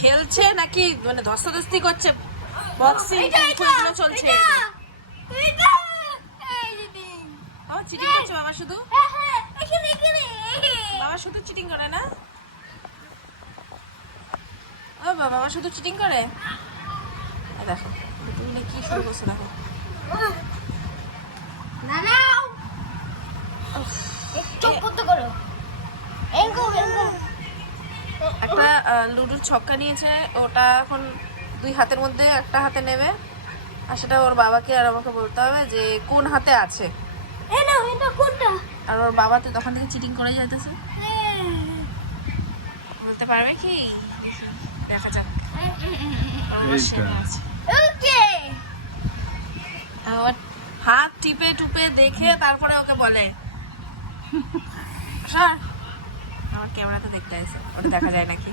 খেলছে নাকি মানে ধস্তাধস্তি করছে? বক্সিং চলছে। বাবা চিটিং করছে, বাবা শুধু চিটিং করে না? ও বাবা শুধু চিটিং করে। দেখো তুমি কি শুরু করছো, দেখো একটা লুডুর ছক্কা নিয়েছে, ওটা এখন দুই হাতের মধ্যে একটা হাতে নেবে, আর সেটা ওর বাবাকে আর আমাকে বলতে হবে যে কোন হাতে আছে। আর ওর বাবা তো তখন থেকে চিটিং করে যাইতেছে, বলতে পারবে কি? দেখা যাক। হাত টিপে টুপে দেখে তারপরে ওকে বলে। আমার ক্যামেরাতে দেখতে আসে, ওটা দেখা যায় নাকি?